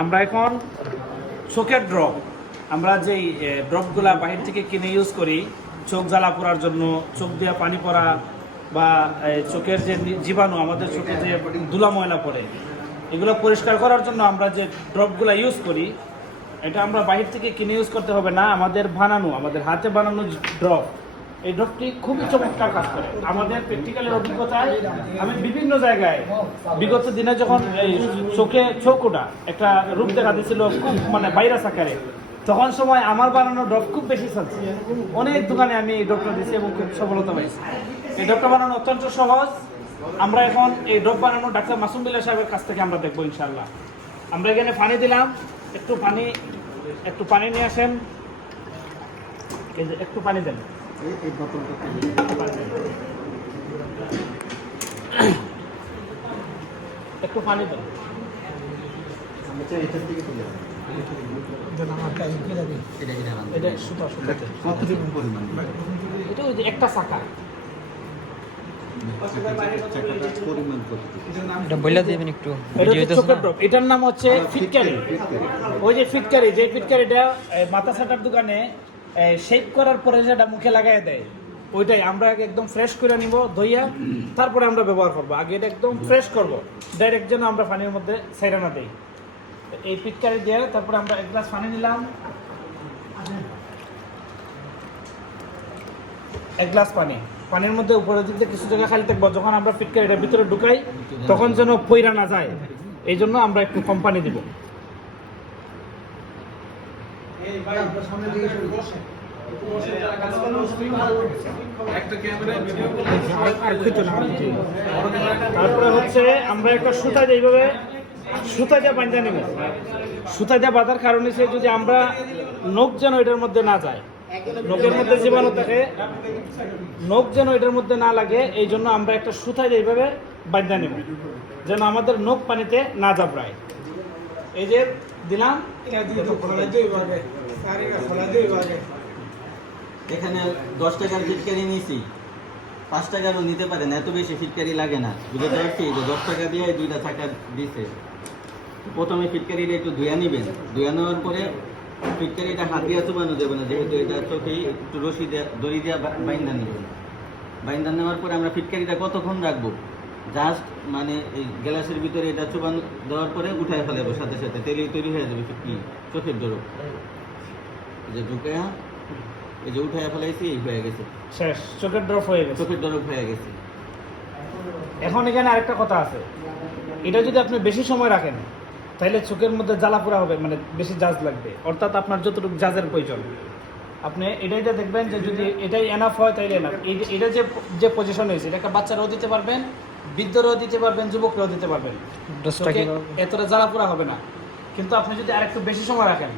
আমরা এখন চোখের ড্রপ, আমরা যেই ড্রপগুলা বাহির থেকে কিনে ইউজ করি চোখ জ্বালা পোড়ার জন্য, চোখ দিয়ে পানি পড়া বা চোখের যে জীবাণু আমাদের চোখে যে ধুলা ময়লা পড়ে এগুলো পরিষ্কার করার জন্য আমরা যে ড্রপগুলো ইউজ করি, এটা আমরা বাহির থেকে কিনে ইউজ করতে হবে না, আমাদের বানানো, আমাদের হাতে বানানো ড্রপ। এই ড্রপটি খুবই চমৎকার কাজ করে। আমাদের প্র্যাকটিক্যালের অভিজ্ঞতায় আমি বিভিন্ন জায়গায় বিগত দিনে যখন এই চোখ ওটা একটা রূপ দেখা দিয়েছিল খুব ভাইরাস আকারে, তখন সময় আমার বানানো ড্রপ খুব বেশি চলছে। অনেক দোকানে আমি এই ড্রপটা দিয়েছি এবং খুব সফলতা পাইছি। এই ড্রপটা বানানো অত্যন্ত সহজ। আমরা এখন এই ড্রপ বানানো ডাক্তার মাসুম বিল্লাহ সাহেবের কাছ থেকে আমরা দেখবো ইনশাআল্লাহ। আমরা এখানে পানি দিলাম, একটু পানি নিয়ে আসেন, এই যে একটু পানি দেন, একটু পানি দেন। একটা শাখা এটার নাম হচ্ছে ফিটকারি। ওই যে ফিটকারি, যে ফিটকারিটা মাথা ছাটার দোকানে শেপ করার পরে যেটা মুখে লাগাই দেয়, ওইটাই আমরা একদম ফ্রেশ করে নিব ধুইয়া, তারপরে আমরা ব্যবহার করবো। আগে এটা একদম ফ্রেশ করবো, ডাইরেক্ট যেন আমরা পানির মধ্যে ছেড়ে না দিই। এই ফিটকারি দিয়ে তারপরে আমরা এক গ্লাস পানি নিলাম, এক গ্লাস পানির মধ্যে উপরের দিক দিয়ে কিছু জায়গা খালি থাকবো। যখন আমরা ফিটকারিটার ভিতরে ঢুকাই তখন যেন পইরা না যায়, এই জন্য আমরা একটু কম পানি দিব। তারপরে হচ্ছে আমরা একটা সুতা এইভাবে সুতা দিয়ে বাঁধা নিব। সুতা দিয়ে বাঁধার কারণ হচ্ছে যদি আমরা নখ যেন এটার মধ্যে না যায়, নখের মধ্যে জীবাণু থাকে, নখ যেন এটার মধ্যে না লাগে, এই জন্য আমরা একটা সুতা দিয়ে এইভাবে বাঁধা নিব যেন আমাদের নখ পানিতে না যাবড়ায়। এই যে দিলাম, এখানে 10 টাকার ফিটকারি নিয়েছি, 5 টাকারও নিতে পারেন, এত বেশি ফিটকারি লাগে না। বুঝতে পারছি যে 10 টাকা দিয়ে 2টা চাকা দিছে। প্রথমে ফিটকারিটা একটু ধুয়ে নেবেন, ধুয়ে নেওয়ার পরে ফিটকারিটা হাত দিয়ে চুবানো যাবে না, যেহেতু এটা চোখেই একটু রশি দিয়ে দড়ি দিয়ে বাইন্দা নেবেন। বাইন্দা নেওয়ার পরে আমরা ফিটকারিটা কতক্ষণ রাখবো, জাস্ট এই গ্লাসের ভিতরে এটা চুবানো দেওয়ার পরে উঠায় ফেলাবো, সাথে সাথে তেলেই তৈরি হয়ে যাবে চোখের ড্রপ। যে ঢুকে এই যে উঠায় ফেলাইছি, হয়ে গেছে, শেষ, চোখের ড্রপ হয়ে গেছে, চোখের ড্রপ হয়ে গেছে। এখন এখানে আরেকটা কথা আছে, এটা যদি আপনি বেশি সময় রাখেন তাহলে চোখের মধ্যে জ্বালা পোড়া হবে, বেশি জাজ লাগবে। অর্থাৎ আপনার যতটুকু জাজের প্রয়োজন, আপনি এটাইটা দেখবেন যে যদি এটাই এনাফ হয় তাইলে এনাফ। এটা যে পজিশন হয়েছে, এটা একটা বাচ্চারাও দিতে পারবেন, বৃদ্ধরাও দিতে পারবেন, যুবকরাও দিতে পারবেন, এতটা জ্বালা পোড়া হবে না। কিন্তু আপনি যদি আরেকটু বেশি সময় রাখেন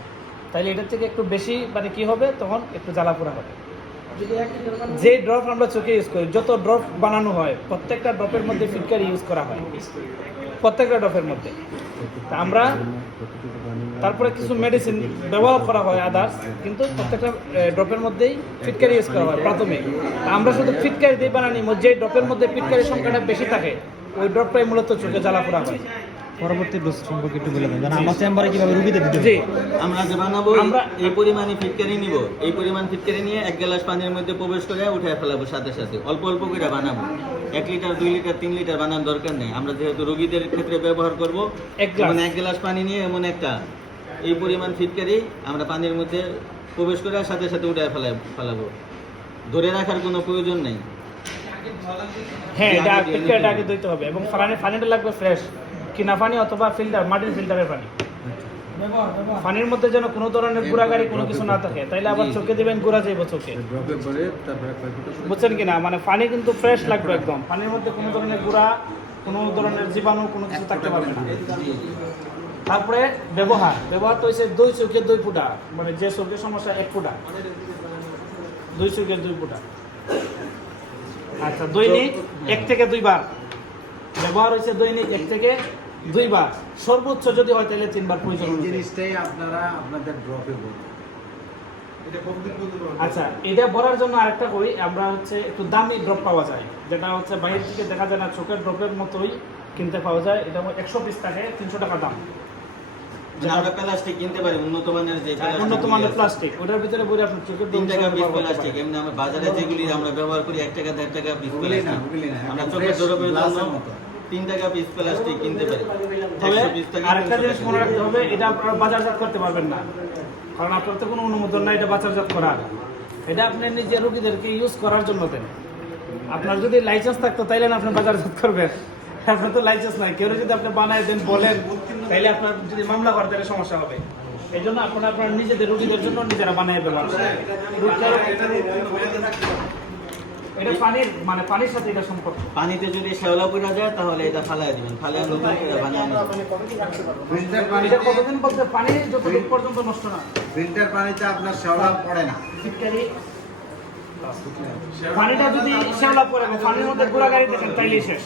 তাহলে এটার থেকে একটু বেশি কি হবে, তখন একটু জ্বালা পোড়া হবে। যে ড্রপ আমরা চোখে ইউজ করি, যত ড্রপ বানানো হয় প্রত্যেকটা ড্রপের মধ্যে ফিটকারি ইউজ করা হয়, প্রত্যেকটা ড্রপের মধ্যে। আমরা তারপরে কিছু মেডিসিন ব্যবহার করা হয় আদার্স, কিন্তু প্রত্যেকটা ড্রপের মধ্যেই ফিটকারি ইউজ করা হয় প্রাথমিক। আমরা শুধু ফিটকারি দিয়ে বানানি, যে ড্রপের মধ্যে ফিটকারির সংখ্যাটা বেশি থাকে ওই ড্রপটাই মূলত চোখে জ্বালা পোড়া হয়। পরবর্তী ডোজ সম্পর্কে একটু বলে দেন, আমার চেম্বারে কিভাবে রুগীদের দিতে জি আমরা যে বানাবো, আমরা এই পরিমাণে ফিটকারি নিব, এই পরিমাণ ফিটকারি নিয়ে 1 গ্লাস পানির মধ্যে প্রবেশ করে উঠায় ফেলাবো, সাথে সাথে অল্প অল্প করে বানাবো। 1 লিটার 2 লিটার 3 লিটার বানানোর দরকার নেই। আমরা যেহেতু রোগীদের ক্ষেত্রে ব্যবহার করবো, 1 গ্লাস পানি নিয়ে এই পরিমাণ ফিটকারি আমরা পানির মধ্যে প্রবেশ করে সাথে সাথে উঠায় ফেলাবো। ধরে রাখার কোনো প্রয়োজন নেই। হ্যাঁ, এটা ফিটকারিটা আগে দিতে হবে এবং পানিটা লাগবে ফ্রেশ কিনা পানি অথবা মাটির ফিল্টারের পানি। পানির মধ্যে যেন কোনো ধরনের গুঁড়াগাড়ি কোনো কিছু না থাকে, তাইলে আবার চোখে দিবেন গুঁড়া যাইব চোখে, বুঝছেন কিনা? পানি কিন্তু ফ্রেশ লাগবে একদম, পানির মধ্যে কোনো ধরনের গুঁড়া, কোনো ধরনের জীবাণু কোনো কিছু থাকতে পারবে না। তারপরে ব্যবহার তো হচ্ছে 2 চোখে 2 ফুটা, যে চোখের সমস্যা 1 ফুটা, 2 চোখে 2 ফুটা। আচ্ছা, দৈনিক 1 থেকে 2 বার ব্যবহার হয়েছে, দৈনিক 1 থেকে 2 বার, সর্বোচ্চ যদি হয় তাহলে 3 বার প্রয়োজন। জিনিসটাই আপনারা আপনাদের ড্রপে বলুন। আচ্ছা, এটা ভরার জন্য আরেকটা করি, আমরা একটু দামি ড্রপ পাওয়া যায়, যেটা বাইরে থেকে দেখা যায় না, চোখের ড্রপের মতোই কিনতে পাওয়া যায়। এটা 100 পিস থাকে, 300 টাকা দাম। মানে আমরা প্লাস্টিক কিনতে পারি উন্নত মানের যে উন্নত মানের প্লাস্টিক, ওটার ভিতরে বলে আপনার চোখের 3 টাকা পিস প্লাস্টিক, এমনি আমরা বাজারে যেগুলি আমরা ব্যবহার করি 1 টাকা 1.5 টাকা পিস প্লাস্টিক, আমরা চোখের ড্রপের জন্য 3 টাকা পিস প্লাস্টিক কিনতে পারি। তবে 100 পিস থেকে আরেকটা জিনিস মনে রাখতে হবে, এটা আপনারা বাজারজাত করতে পারবেন না, কারণ আপনার তো কোনো অনুমোদন নাই এটা বাজারজাত করার। এটা আপনি নিজের রোগীদেরকে ইউজ করার জন্য দেন। আপনার যদি লাইসেন্স থাকতো তাইলে না আপনি বাজারজাত করবেন, আপনার তো লাইসেন্স নাই। কেউ যদি আপনি বানায় দেন বলেন, তাইলে আপনার যদি মামলা করেন তাহলে সমস্যা হবে। এই জন্য আপনারা আপনার নিজেদের রোগীদের জন্য নিজেরা বানিয়ে ব্যবহার করেন। এটা পানির মানে পানির সাথে এটা সম্পর্ক। পানিতে যদি শ্যাওলা পড়া যায় তাহলে এটা ফালায় দিবেন, ফালায় নতুন করে বানিয়ে নেবেন। এটা কতদিন বলতে পানি যতদিন পর্যন্ত নষ্ট না, ফিল্টার পানিতে আপনার শ্যাওলা পড়ে না। ফিটকারি পানিটা যদি শ্যাওলা পড়ে বা পানির মধ্যে গোড়াগাড়ি দেখেন তাইলেই শেষ।